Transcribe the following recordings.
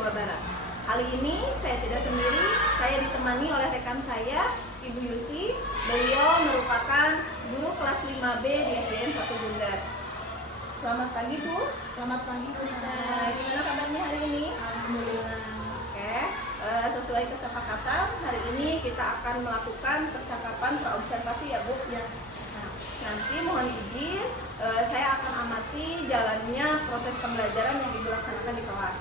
Jawa Barat. Kali ini saya tidak sendiri, saya ditemani oleh rekan saya, Ibu Yusi. Beliau merupakan guru kelas 5B di SDN 1 Bundar. Selamat pagi Bu. Selamat pagi Bu Rita. Gimana kabarnya hari ini? Alhamdulillah. Oke, sesuai kesepakatan hari ini kita akan melakukan percakapan praobservasi ya Bu. Ya. Nanti mohon izin, saya akan amati jalannya proses pembelajaran yang Ibu laksanakan di kelas.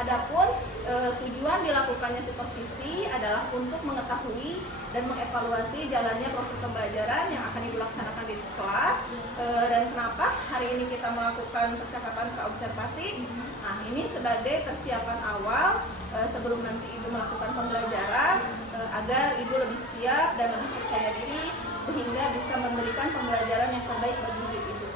Adapun tujuan dilakukannya supervisi adalah untuk mengetahui dan mengevaluasi jalannya proses pembelajaran yang akan Ibu laksanakan di kelas. Dan kenapa hari ini kita melakukan percakapan praobservasi? Nah, ini sebagai persiapan awal sebelum nanti Ibu melakukan pembelajaran agar Ibu lebih siap dan lebih percaya diri sehingga bisa memberikan pembelajaran yang terbaik bagi diri Ibu.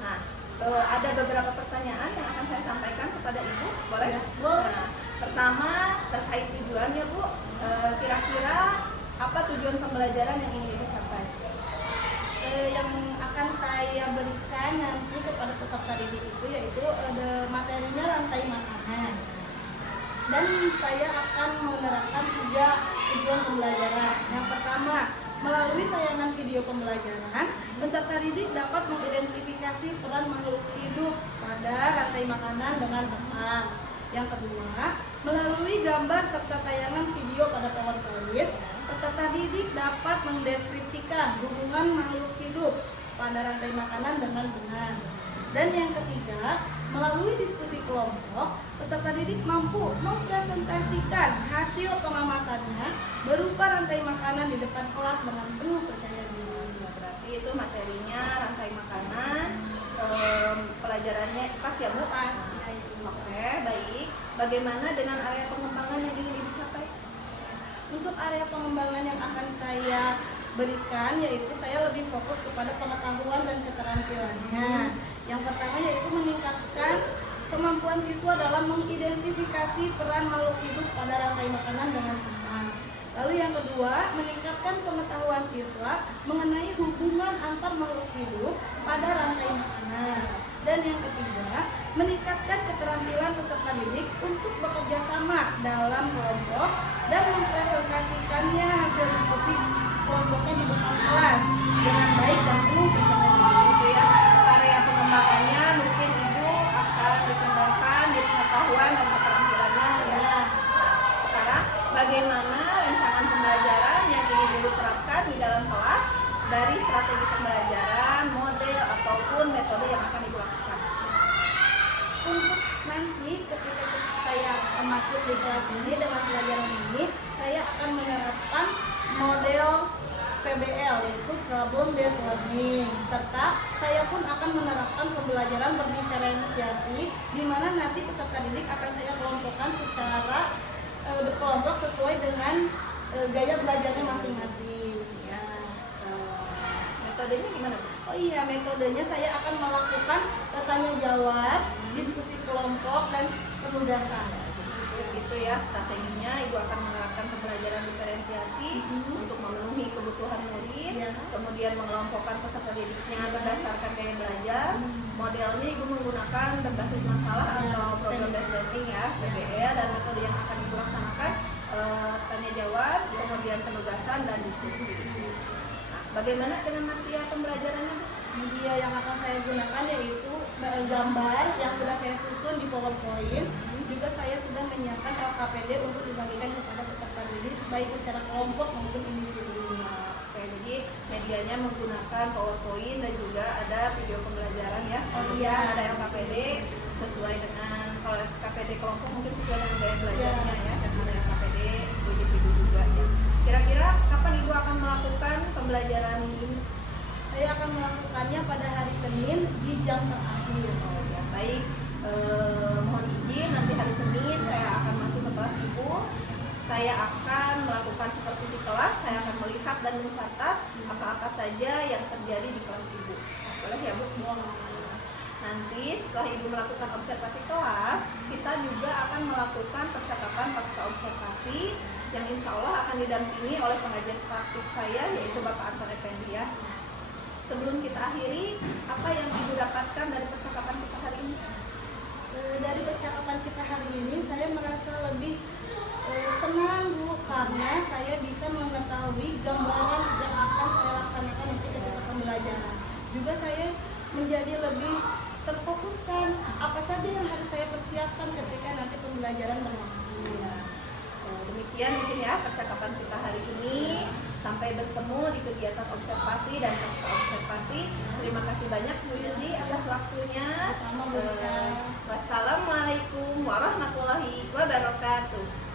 Nah, ada beberapa pertanyaan yang akan saya sampaikan kepada Ibu, boleh? Ya, boleh. Nah, pertama terkait tujuannya Bu, kira-kira apa tujuan pembelajaran yang ingin Ibu capai? Yang akan saya berikan nanti kepada peserta didik itu yaitu materinya rantai makanan. Dan saya akan menerapkan 3 tujuan pembelajaran. Yang pertama, melalui tayangan video pembelajaran, peserta didik dapat mengidentifikasi peran makhluk hidup pada rantai makanan dengan benar. Yang kedua, melalui gambar serta tayangan video pada PowerPoint, peserta didik dapat mendeskripsikan hubungan makhluk hidup pada rantai makanan dengan benar. Dan yang ketiga, melalui diskusi kelompok, peserta didik mampu mempresentasikan hasil pengamatannya berupa rantai makanan di depan kelas dengan penuh percaya diri. Berarti itu materinya rantai makanan, pelajarannya pas ya Bu? Pas. Oke, baik. Bagaimana dengan area pengembangan yang ingin Ibu capai? Untuk area pengembangan yang akan saya berikan yaitu saya lebih fokus kepada pengetahuan dan keterampilannya. Yang pertama yaitu meningkatkan kemampuan siswa dalam mengidentifikasi peran makhluk hidup pada rantai makanan dengan benar. Lalu yang kedua, meningkatkan pengetahuan siswa mengenai hubungan antar makhluk hidup pada rantai makanan. Dan yang ketiga, meningkatkan keterampilan peserta didik untuk bekerja sama dalam kelompok dan mempresentasikannya hasil diskusi kelompoknya di depan kelas dengan baik dan penuh percaya diri. Ya, area pengembangannya mungkin Ibu akan dikembangkan di pengetahuan dan keterampilannya ya. Sekarang bagaimana rancangan pembelajaran yang ingin Ibu terapkan di dalam kelas dari strategi pembelajaran, model ataupun metode yang akan Ibu lakukan? Untuk nanti ketika saya masuk di kelas ini dengan pelajaran ini, saya akan menerapkan model PBL yaitu Problem Based Learning, serta saya pun akan menerapkan pembelajaran berdiferensiasi di mana nanti peserta didik akan saya kelompokkan secara berkelompok sesuai dengan gaya belajarnya masing-masing. Ya. Metodenya gimana Bu? Oh iya, metodenya saya akan melakukan tanya jawab, diskusi kelompok dan penugasan. Itu ya strateginya. Ibu akan menerapkan pembelajaran diferensiasi untuk memenuhi kebutuhan murid, kemudian mengelompokkan peserta didiknya berdasarkan gaya belajar. Modelnya Ibu menggunakan berbasis masalah atau problem based learning ya, PBL, dan metode yang akan Ibu laksanakan tanya jawab, kemudian penugasan dan diskusi. Nah, bagaimana dengan material pembelajarannya? Media yang akan saya gunakan yaitu gambar yang sudah saya susun di PowerPoint. Juga saya sudah menyiapkan LKPD untuk dibagikan kepada peserta didik baik secara kelompok maupun individu. Oke, jadi medianya menggunakan PowerPoint dan juga ada video pembelajaran ya. Iya. Ada LKPD sesuai dengan, kalau LKPD kelompok mungkin sesuai dengan gaya belajarnya ya, dan ada LKPD individu juga ya. Kira-kira kapan Ibu akan melakukan pembelajaran ini? Saya akan melakukannya pada hari Senin di jam terakhir. Oh ya, baik. Mohon izin nanti hari Senin saya akan masuk ke kelas Ibu. Saya akan melakukan supervisi kelas, saya akan melihat dan mencatat apa-apa saja yang terjadi di kelas Ibu. Boleh ya Bu? Nanti setelah Ibu melakukan observasi kelas, kita juga akan melakukan percakapan pasca observasi yang insya Allah akan didampingi oleh pengajar praktik saya yaitu Bapak Anton Effendi ya. Sebelum kita akhiri, apa yang Ibu dapatkan dari percakapan kita hari ini? Dari percakapan kita hari ini saya merasa lebih senang Bu, karena saya bisa mengetahui gambaran yang akan saya laksanakan nanti ketika pembelajaran. Juga saya menjadi lebih terfokuskan apa saja yang harus saya persiapkan ketika nanti pembelajaran berlangsung. Demikian mungkin ya percakapan kita hari ini. Sampai bertemu di kegiatan observasi dan pasca observasi. Terima kasih banyak Bu Yuzi atas waktunya. Sama Bu Rika. Wassalamualaikum warahmatullahi wabarakatuh.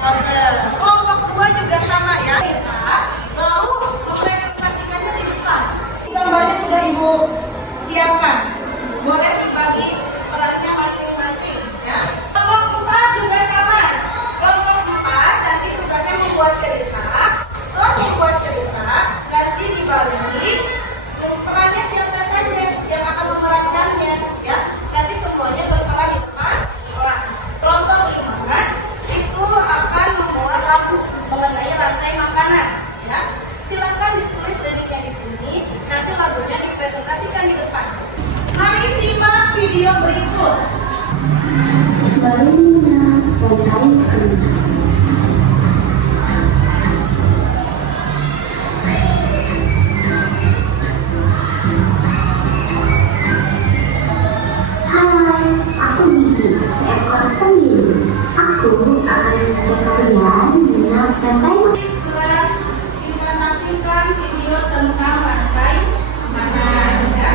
pose. Kelompok kedua juga sama ya. Kita lalu mempresentasikannya di depan. Gambarnya sudah Ibu siapkan. Boleh dibagi perannya masing-masing ya. Kelompok 4 juga sama. Kelompok 4 nanti tugasnya membuat cerita. Setelah membuat cerita, nanti dibagi perannya siapa saja yang akan memerankannya ya. Nanti semuanya berperan di depan kelas. Kelompok 5 itu akan membuat lagu mengenai rantai makanan ya. Silakan ditulis liriknya di sini, nanti lagunya dipresentasikan di depan. Mari simak video berikut. Barunya rantai Hai, aku Niji, seekor kemiri. Aku akan mengajak kalian mengenal rantai Telah disaksikan video tentang rantai makanan ya.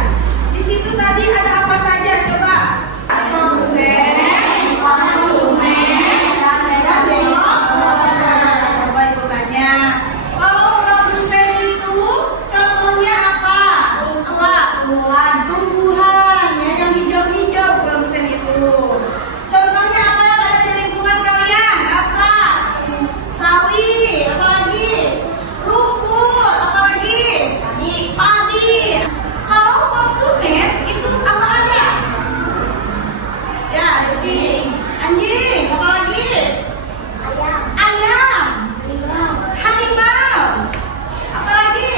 Di situ tadi ada apa saja coba? Produsen, konsumen, dan developer. Coba Ibu tanya. Kalau produsen itu contohnya apa? Apa? Tumbuhan ya, yang hijau-hijau produsen itu. Contohnya apa yang ada di lingkungan kalian? Asa, sawi, apalagi rumput, apalagi padi. Kalau konsumen itu apa aja? Ya, Rizky, anjing, apalagi ayam, harimau, apalagi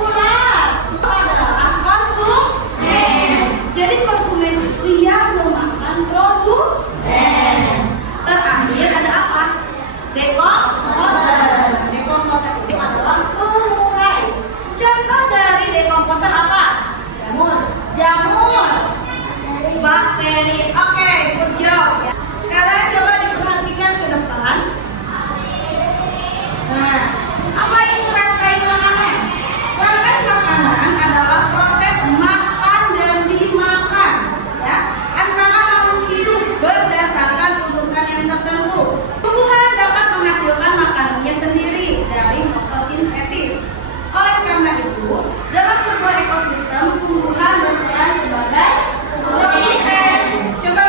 ular. Itu adalah konsumen. Jadi konsumen itu yang memakan produsen. Terakhir ada apa? Dekomposer. Dekomposer itu adalah pengurai. Contoh dari dekomposer apa? Jamur. Bakteri. Oke, good job. Sekarang coba diperhatikan ke depan. Nah, apa itu rantai makanan? Rantai makanan adalah proses makan dan dimakan ya, antara makhluk hidup berdasarkan tuntutan yang tertentu. Tumbuhan dapat menghasilkan makanannya sendiri dari fotosintesis. Oleh karena itu, dalam sebuah ekosistem tumbuhan berperan sebagai produsen. Coba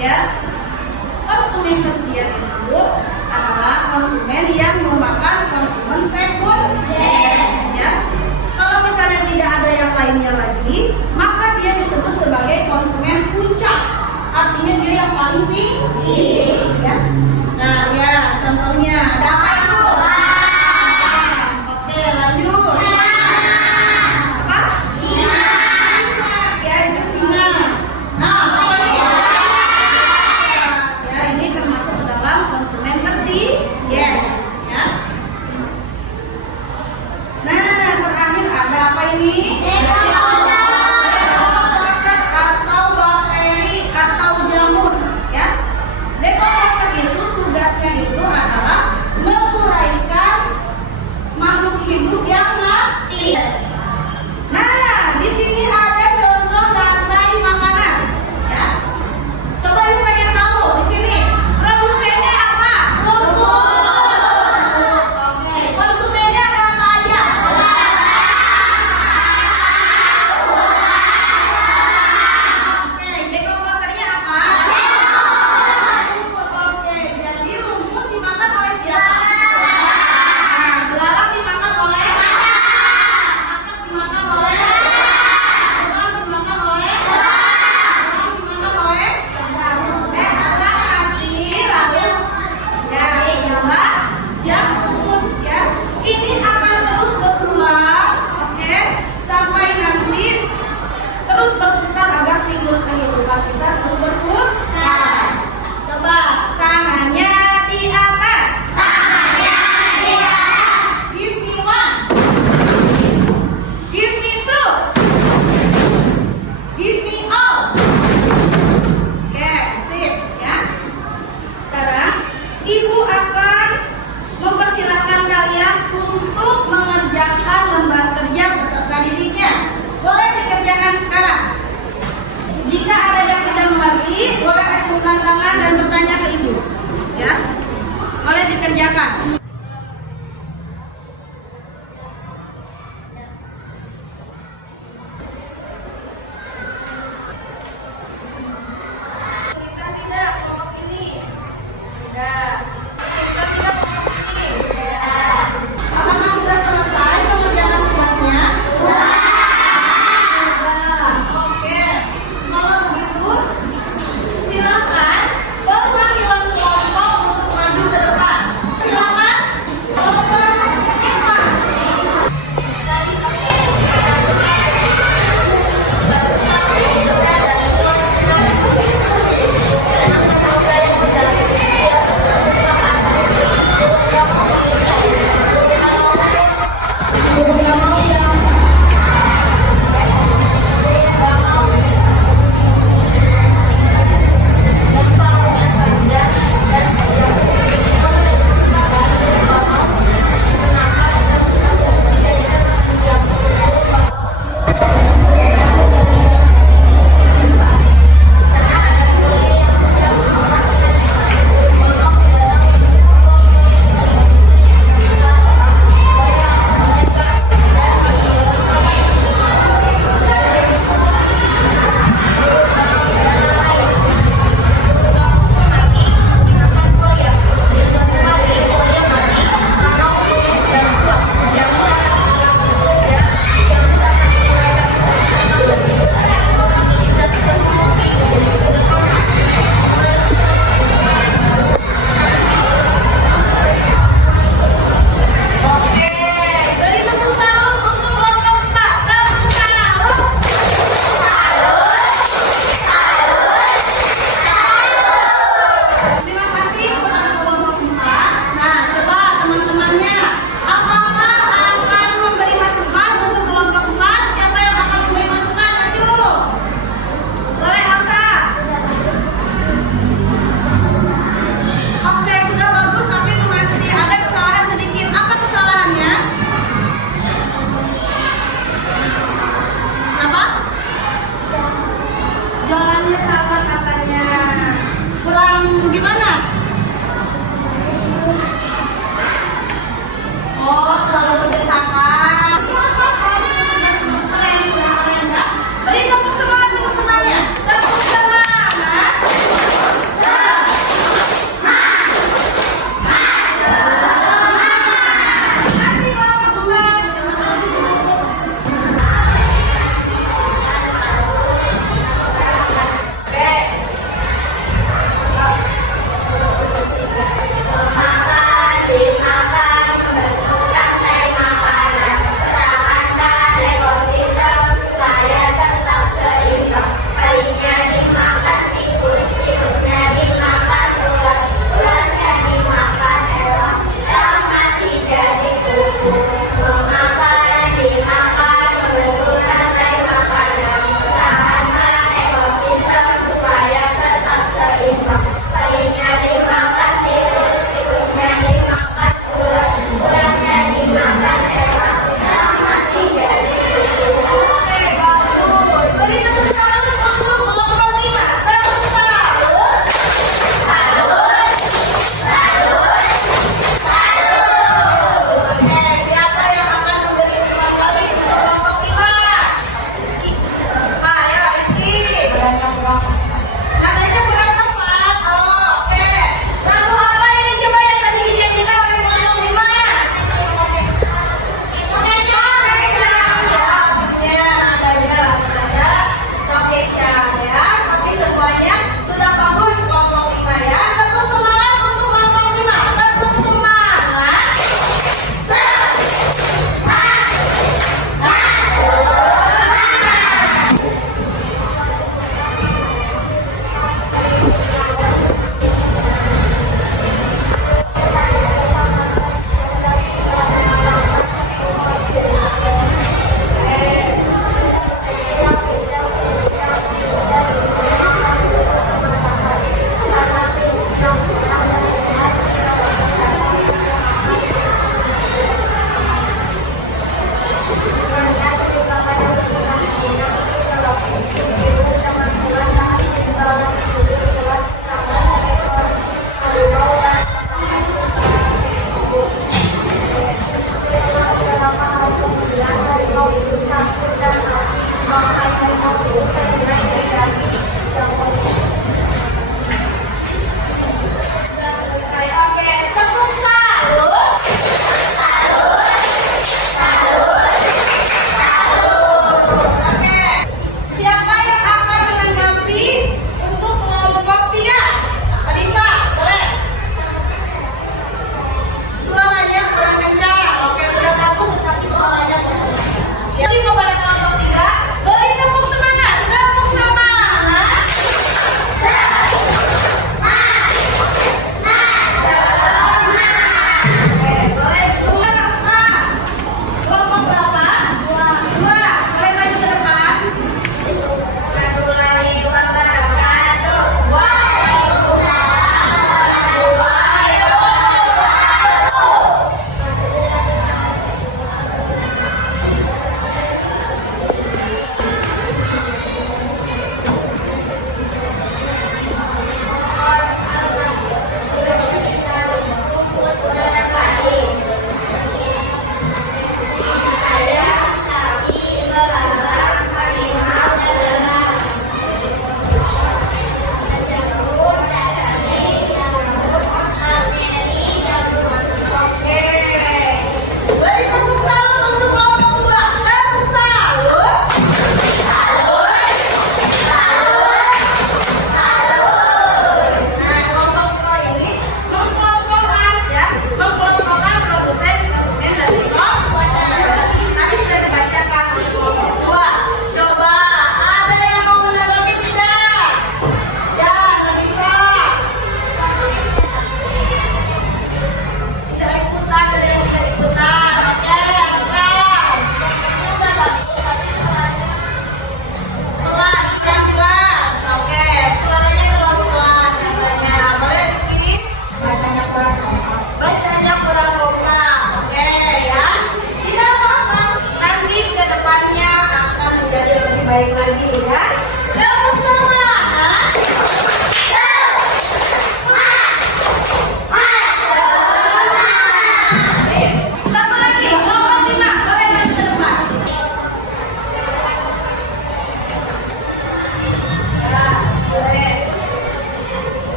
Ya, konsumen tersier itu adalah konsumen yang merupakan konsumen sekunder. Ya, kalau misalnya tidak ada yang lainnya lagi, maka dia disebut sebagai konsumen puncak. Artinya dia yang paling tinggi. Ya. Nah, ya contohnya ada apa itu? Oke, lanjut. Apa? Ya, itu singa. Nah, apa nih? Ya, ini termasuk ke dalam konsumen tersier. Ya. Nah, terakhir ada apa ini? Dekomposer atau bakteri atau jamur. Ya. Dekomposer itu tugasnya itu adalah menguraikan makhluk hidup yang mati. Nah, di sini ada contoh rantai makanan. Ya. Coba yang pengen tahu di sini produsennya apa? Oke, konsumennya ada apa aja? Oke, dekomposernya apa? Oke, jadi rumput dimakan oleh siapa? Nah, belalang dimakan oleh kakak dimakan oleh belalang dimakan oleh belalang dimakan oleh apa lagi lalu ya adalah jamur. Ya, ini akan terus berulang, oke, sampai nanti terus berputar agar siklus kehidupan kita terus berputar. Coba tangannya di atas. Give me one. Give me two. Give me all. Oke, sip ya. Sekarang ibu akan mempersilahkan kalian untuk mengerjakan lembar kerja peserta didiknya. Boleh dikerjakan sekarang. Jika ada yang tidak mengerti, boleh acungkan tangan dan bertanya ke ibu. Ya, boleh dikerjakan. Kita tidak kelompok ini. Tidak. Kita tidak kelompok ini. Tidak. Apakah sudah selesai mengerjakan tugasnya? Sudah. Oke. Kalau begitu, silakan perwakilan kelompok untuk maju ke depan. Silakan.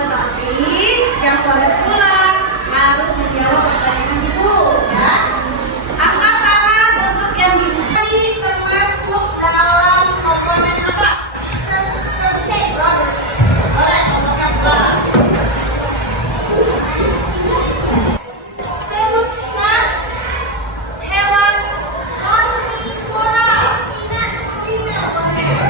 Tetapi yang soleh pula harus menjawab pertanyaan ibu, ya. Angkat tangan untuk yang bisa. Termasuk dalam komponen apa? Produsen. Oleh komponen apa? Sebutkan hewan karnivora. Singa boleh.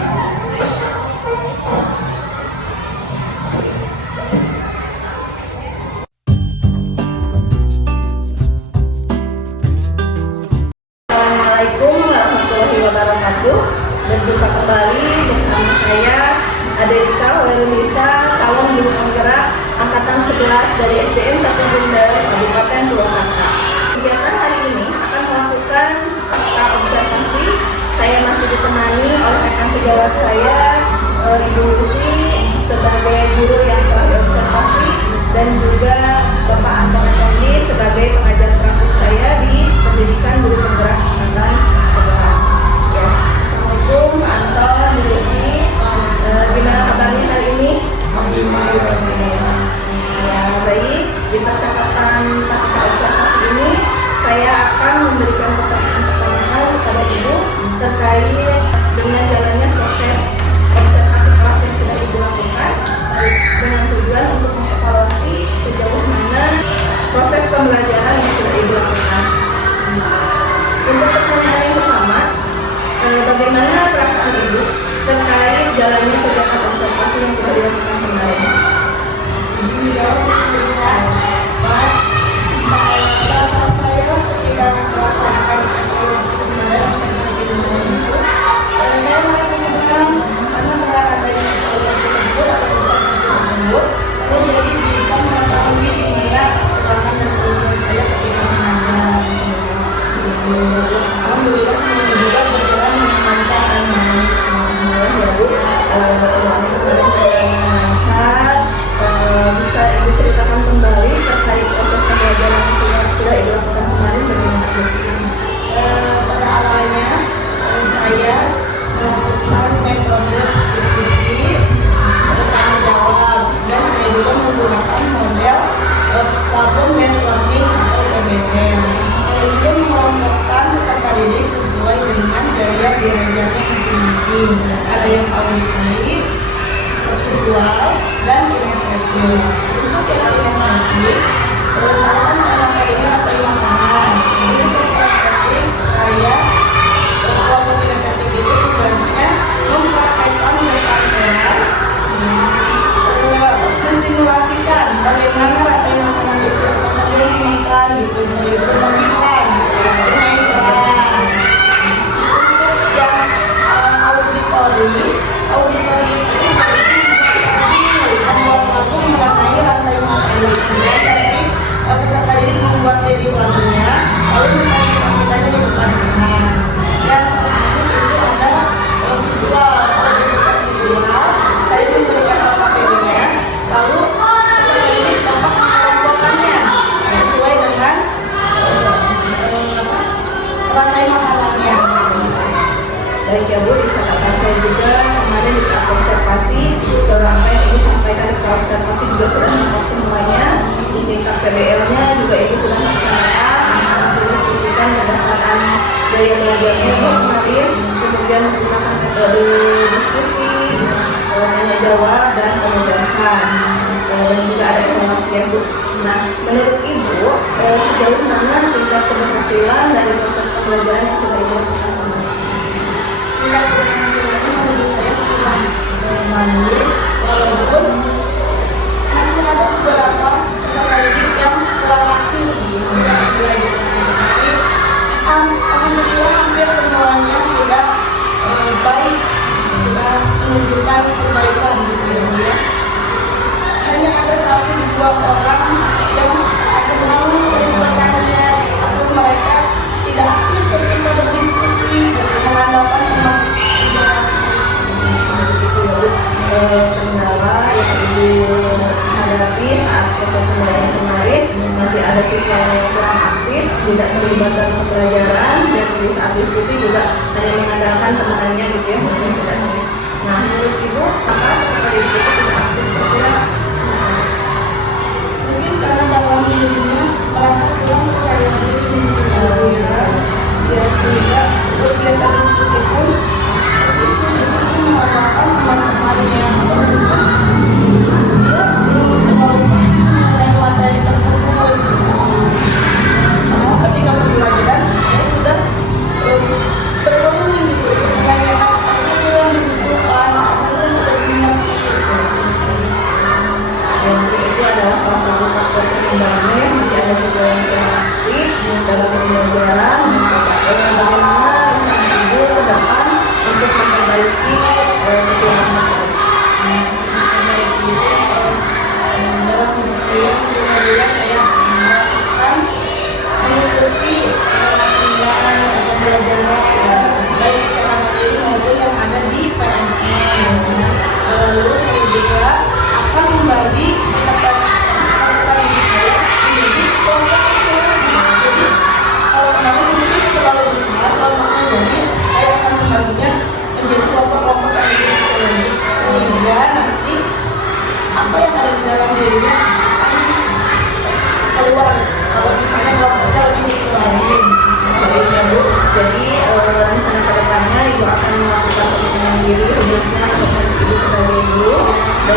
Assalamualaikum warahmatullahi wabarakatuh. Berjumpa kembali bersama saya Adelita Hoerunisa, calon guru penggerak angkatan 11 dari SDN 1 Bundar, Kabupaten Purwakarta. Kegiatan hari ini akan melakukan pasca observasi. Saya masih ditemani oleh rekan sejawat saya, Ibu Lucy, sebagai guru yang telah diobservasi, dan juga Bapak Anton Effendi sebagai pengajar praktik saya di pendidikan guru penggerak angkatan 11. Ya. Assalamualaikum Pak Anton, Bu Lucy. Gimana kabarnya hari ini? Ya, baik. Di percakapan pasca observasi ini, saya akan memberikan pertanyaan-pertanyaan kepada Ibu terkait dengan jalannya proses observasi kelas yang sudah Ibu lakukan, dengan tujuan untuk mengevaluasi sejauh mana proses pembelajaran yang sudah Ibu lakukan. Untuk pertanyaan yang pertama, bagaimana perasaan Ibu terkait jalannya kegiatan observasi yang sudah dilakukan kemarin? Perasaan saya ketika melaksanakan evaluasi kemarin observasi itu, saya merasa senang karena dengan adanya evaluasi tersebut atau observasi tersebut, saya jadi bisa mengetahui di mana kekurangan dan kelebihan saya ketika mengajar. Alhamdulillah semuanya juga berjalan dengan lancar dan baik. Bisa Ibu ceritakan kembali terkait proses pembelajaran yang sudah Ibu lakukan kemarin bagaimana Ibu? Pada awalnya saya melakukan metode diskusi, bertanya jawab, dan saya juga menggunakan model problem based learning atau PBL. Saya juga mengelompokkan peserta didik sesuai dengan gaya belajarnya masing-masing. Ada yang auditorik, visual, dan kinestetik. Untuk yang kinestetik, saya materinya materi makanan. Untuk kinestetik, saya kelompok kinestetik itu tugasnya mempraktekkan depan kelas, mensimulasikan bagaimana rantai makanan itu apa saja yang dimakan, gitu, yaitu membagikan, bermain peran. Untuk yang auditori itu membuat lagu mengenai rantai makanan. Jadi peserta didik membuat diri lagunya, lalu mempresentasikannya di depan kelas. Yang terakhir itu ada visual. Kalau dibuka visual, saya memberikan materi-nya, lalu peserta didik dapat mengelompokkannya sesuai dengan rantai makanannya. Baik ya Bu, di catatan saya juga kemarin di saat observasi, apa yang Ibu sampaikan di observasi juga sudah lengkap semuanya. Di tingkat PBL-nya juga Ibu sudah melaksanakan, diskusikan berdasarkan gaya belajarnya Bu kemarin, kemudian menggunakan metode diskusi, tanya jawab, dan penugasan. Dan juga ada evaluasi ya Bu. Nah, menurut Ibu, sejauh mana tingkat keberhasilan dari proses pembelajaran yang sudah Ibu lakukan kemarin? Tingkat keberhasilannya menurut saya sudah mandiri, walaupun masih ada beberapa peserta didik yang kurang aktif di belajar. Tapi alhamdulillah hampir semuanya sudah baik, sudah menunjukkan perbaikan gitu ya. Hanya ada 1-2 orang yang senang bertanya atau mereka tidak aktif ketika berdiskusi, mengandalkan termasuk sejarah. Kendala yang Ibu hadapi saat proses pembelajaran kemarin, masih ada siswa yang kurang aktif, tidak terlibat dalam pembelajaran, dan di saat diskusi juga hanya mengandalkan temannya gitu ya, mungkin tidak aktif. Nah, menurut Ibu, apa peserta didik itu tidak aktif? Kira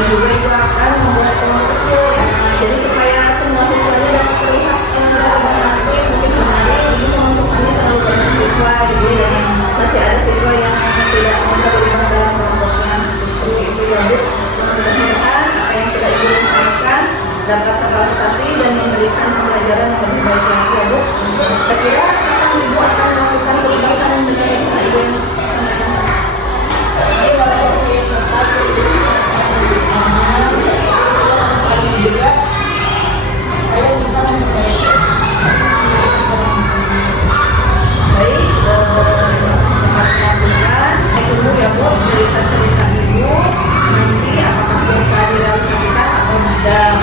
juga ibu akan membuat kelompok kecil ya. Jadi supaya semua siswanya dapat terlihat berarti mungkin kemarin ini kelompoknya terlalu banyak siswa gitu ya. Dan masih ada siswa yang tidak mau terlibat dalam kelompoknya. Seperti itu ya Bu. Mudah-mudahan apa yang sudah ibu sampaikan dapat terrealisasi dan memberikan pembelajaran yang lebih baik lagi ya Bu. Kira-kira kapan ibu akan melakukan perubahan dengan yang ibu yang sampaikan? juga saya bisa memperbaiki Baik, cepat lakukan. Tunggu ya Bu, cerita-cerita ibu nanti apakah bisa direalisasikan atau tidak.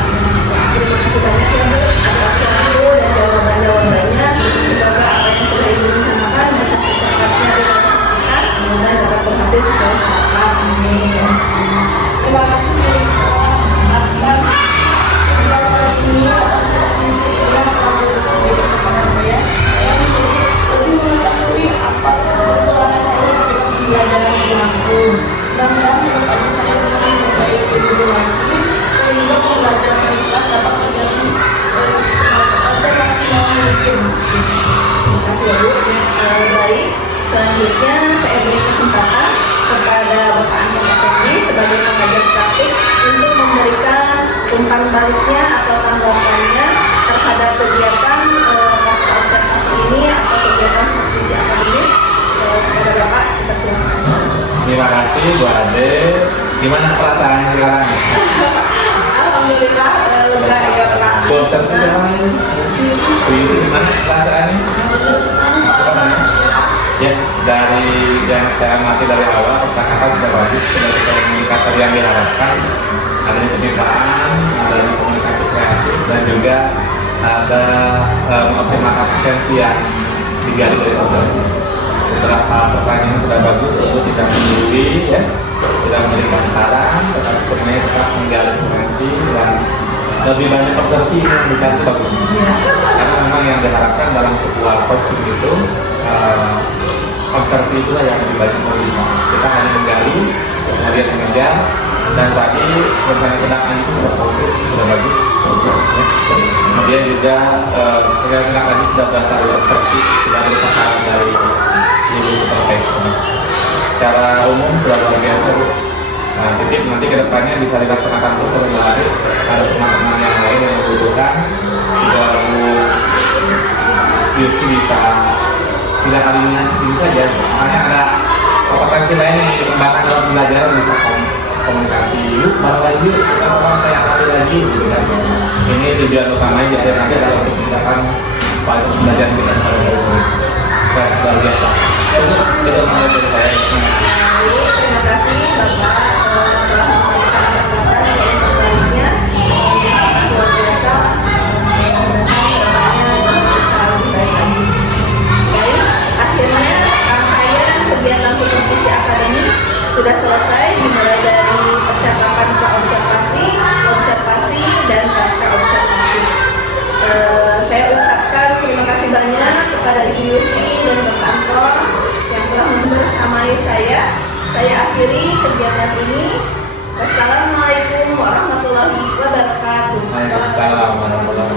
Terima kasih banyak ya Bu atas waktu dan jawaban-jawabannya. Semoga apa yang sudah ibu rencanakan bisa secepatnya direalisasikan dan dapat berhasil sesuai harapan. Amin. terima kasih atas penjelasan ini, atas visi yang telah diberikan kepada saya menjadi lebih mengetahui apa kekurangan saya ketika pembelajaran berlangsung. Mudah-mudahan kedepannya saya bisa memperbaiki diri lagi sehingga pembelajaran di kelas dapat menjadi semaksimal mungkin. Terima kasih ya Bu. Baik, selanjutnya saya beri kesempatan kepada Bapak Anggota Teknik sebagai pengajar praktik untuk memberikan umpan baliknya atau tanggapannya terhadap kegiatan pasca observasi ini atau kegiatan supervisi akademik. Kepada Bapak, dipersilakan. Terima kasih Bu Ade. Gimana perasaan sekarang? Alhamdulillah lega ya Pak. Bu observasi lain. Puisi gimana perasaannya? Apa namanya? Ya, dari yang saya amati dari awal percakapan sudah bagus, sudah komunikasi yang diharapkan, adanya kebiasaan, adanya komunikasi kreatif, dan juga ada mengoptimalkan potensi yang digali dari observasi. Beberapa pertanyaan sudah bagus, itu tidak menjadi ya, tidak memberikan saran, tetapi sebenarnya tetap menggali potensi dan lebih banyak observasi yang bisa itu bagus. Karena memang yang diharapkan dalam sebuah coaching itu observasi itulah yang lebih banyak bisa. Kita hanya menggali, kemudian mengejar, dan tadi rencana sedangkan itu sudah konkret, sudah bagus. Ya. Kemudian juga rencana tadi sudah berasal dari observasi, sudah berupa saran dari ibu supervisor. Secara umum sudah luar biasa Bu. Nah, titip nanti kedepannya bisa dilaksanakan terus setiap hari. Ada teman-teman yang lain yang membutuhkan, juga Bu Yusi bisa tidak kali ini saja. Makanya ada kompetensi lain yang dikembangkan dalam pembelajaran, bisa komunikasi yuk, bareng lagi yuk, kita orang saya kali lagi gitu kan. Ini tujuan utamanya jadi nanti adalah untuk meningkatkan kualitas pembelajaran kita pada guru. Luar biasa. Itu menurut saya. Terima kasih Bapak telah memberikan kesempatan yang terbaiknya yang sangat luar biasa. Mudah-mudahan kedepannya bisa lebih baik lagi. Baik, akhirnya rangkaian kegiatan supervisi akademik sudah selesai, dimulai dari percakapan ke observasi, observasi dan pasca observasi. Saya ucapkan terima kasih banyak kepada Ibu Yusi dan Bapak Anton yang telah membersamai saya. Saya akhiri kegiatan ini. Wassalamualaikum warahmatullahi wabarakatuh. Waalaikumsalam warahmatullahi